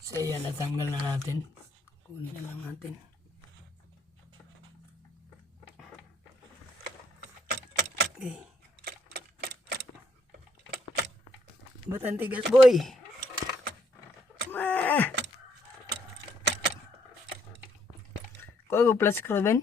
So yan, natanggal na natin. Kunin na lang natin. Okay. Ba't ang tigas, boy? Kau plus screw ben?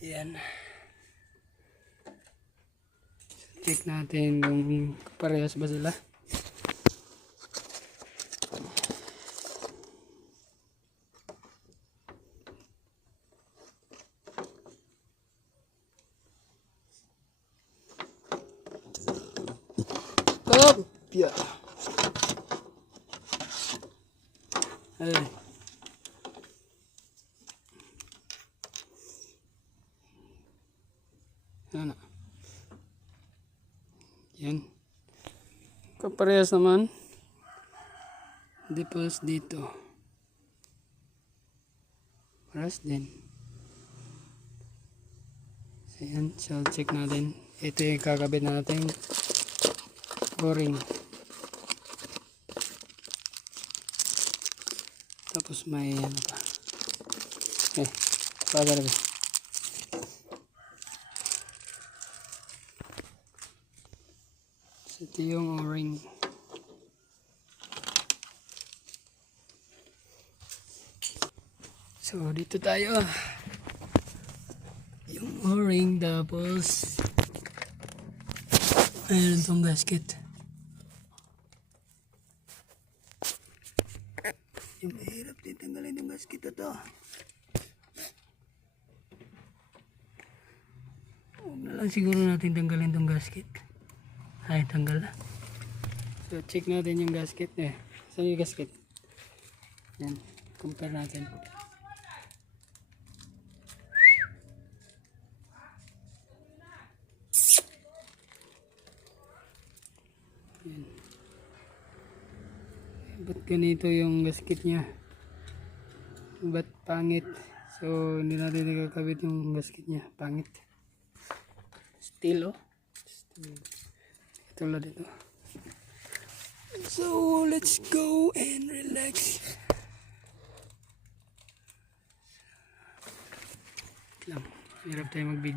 Yan. Check natin kung parehas ba sila. Kopya. Ay. Ano? Yan. Kaparehas naman. Dipos dito. Parehas din. So yan. So check natin. Ito yung kakabit natin. O-ring. Tapos may ano pa. Padar ba? Ito yung O-ring. So dito tayo. Yung O-ring, tapos ayun itong gasket. Yung mahirap din tanggalin yung gasket ito. Huwag na lang siguro natin tanggalin itong gasket. Ay, tanggal na. So check natin yung gasket. Saan yung gasket? Yan, compare natin. Yan. Ba't ganito yung gasket nya? Ba't pangit? So hindi natin nakakabit yung gasket nya. Pangit. Steel, oh. Steel. Ito lang dito. So let's go and relax. Lang. Hirap tayo mag-video.